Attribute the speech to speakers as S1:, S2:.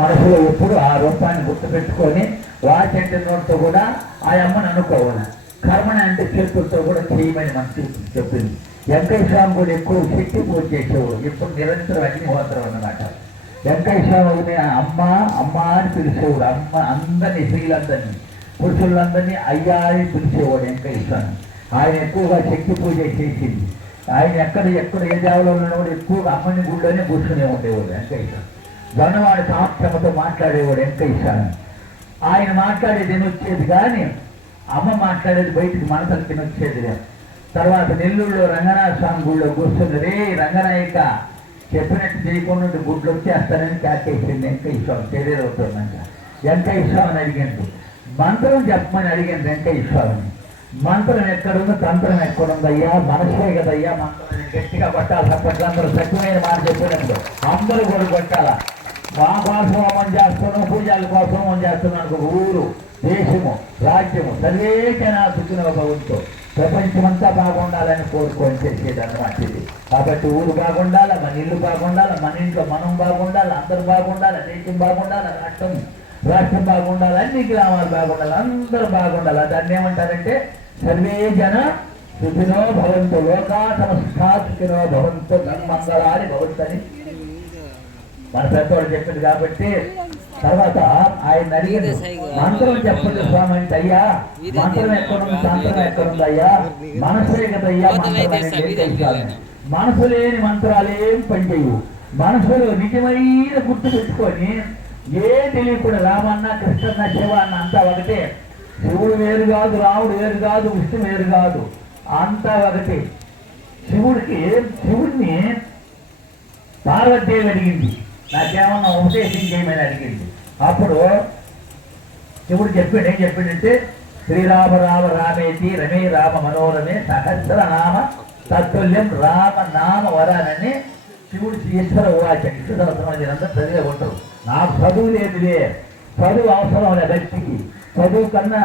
S1: మనసులో ఎప్పుడు ఆ రూపాన్ని గుర్తుపెట్టుకొని వాచంటి నోటితో కూడా ఆ అమ్మని అనుకోవాలి. కర్మని అంటే చేతులతో కూడా చేయమని మనసు చెప్పింది. వెంకటేశ్వరం కూడా ఎక్కువ శక్తి పూజ చేసేవాడు. ఇప్పుడు నిరంతరం అగ్నిహోత్రం అన్నమాట. వెంకటేశ్వరరావుని అమ్మ అమ్మ అని పిలిచేవాడు. అమ్మ అందరినీ స్త్రీలందరినీ పురుషులందరినీ అయ్యా అని పిలిచేవాడు వెంకయ్య ఆయన ఎక్కువగా శక్తి పూజ చేసింది. ఆయన ఎక్కడ ఎక్కడ ఏ దేవలో ఉన్నవాడు ఎక్కువగా అమ్మని గుళ్ళోనే కూర్చునే ఉండేవాడు వెంకయ్య స్వామి గొన్నవాడు మాట్లాడేవాడు వెంకయ్య స్వామి ఆయన మాట్లాడేది వినొచ్చేది కానీ అమ్మ మాట్లాడేది బయటికి మనసుకు తినొచ్చేది లేదు. తర్వాత నెల్లూరులో రంగనాథ స్వామి గుడిలో కూర్చుని రే రంగనాయక చెప్పినట్టు చేయకుండా గుడ్లు వచ్చేస్తానని కాకేసింది వెంకటేశ్వరం స్వామి వెంకటేశ్వరం అవుతుందంట అడిగాడు మంత్రం చెప్పమని అడిగాను వెంకయ్య మంత్రం ఎక్కడుందో తంత్రం ఎక్కడుందయ్యా? మనసే కదయ్యా మంత్రం గట్టిగా కొట్టాలి సప్పట్లు అందరూ సత్యమైన మాట చెప్పినప్పుడు అందరూ కూడా కొట్టాలా? మా హోమం చేస్తున్నాం పూజల కోసం హోమం చేస్తున్నాం ఊరు దేశము రాజ్యము సర్వే జనా సుఖినో భవంతో. ప్రపంచమంతా బాగుండాలని కోరుకొని చేసేది అన్నమాట ఇది కాబట్టి ఊరు బాగుండాలి మన ఇల్లు బాగుండాలి మన ఇంట్లో మనం బాగుండాలి అందరూ బాగుండాలి దేశం బాగుండాలి రాష్ట్రం రాష్ట్రం బాగుండాలి అన్ని గ్రామాలు బాగుండాలి అందరూ బాగుండాలి. దాన్ని ఏమంటారంటే సర్వే జన సుఖినో భవంతు లోకా సమస్తా సుఖినో భవంతు మంగళాని భవంతని మన పెద్దవాళ్ళు చెప్పింది కాబట్టి తర్వాత ఆయన అడిగింది మంత్రం చెప్పండి స్వామి అంటే అయ్యా మంత్రం ఎక్కడుంది తంత్రం ఎక్కడుంది అయ్యా? మనసే కదయ్యా మంత్రం మనసు లేని మంత్రాలేం పనిచేయవు. మనసులో నిజమైన గుర్తు పెట్టుకొని ఏం తెలియకుండా రామన్న కృష్ణన్న శివ అన్న అంతా ఒకటే. శివుడు వేరు కాదు రాముడు వేరు కాదు విష్ణు వేరు కాదు అంతా ఒకటే. శివుడికి శివుడిని పార్వతీదేవి అడిగింది. నాకేమన్నా ఉపదేశం చేయమని అడిగింది. అప్పుడు శివుడు చెప్పాడు ఏం చెప్పిండంటే శ్రీరామ రామ రామేతి రమే రామ మనోరమే సహస్ర నామ తత్తుల్యం రామ నామ వరానని శివుడు ఈశ్వర ఉవాచ విష్ణు సహస్రనామం చదివే ఉంటారు. నాకు చదువు లేదులే. చదువు అవసరం లే వ్యక్తికి చదువు కన్నా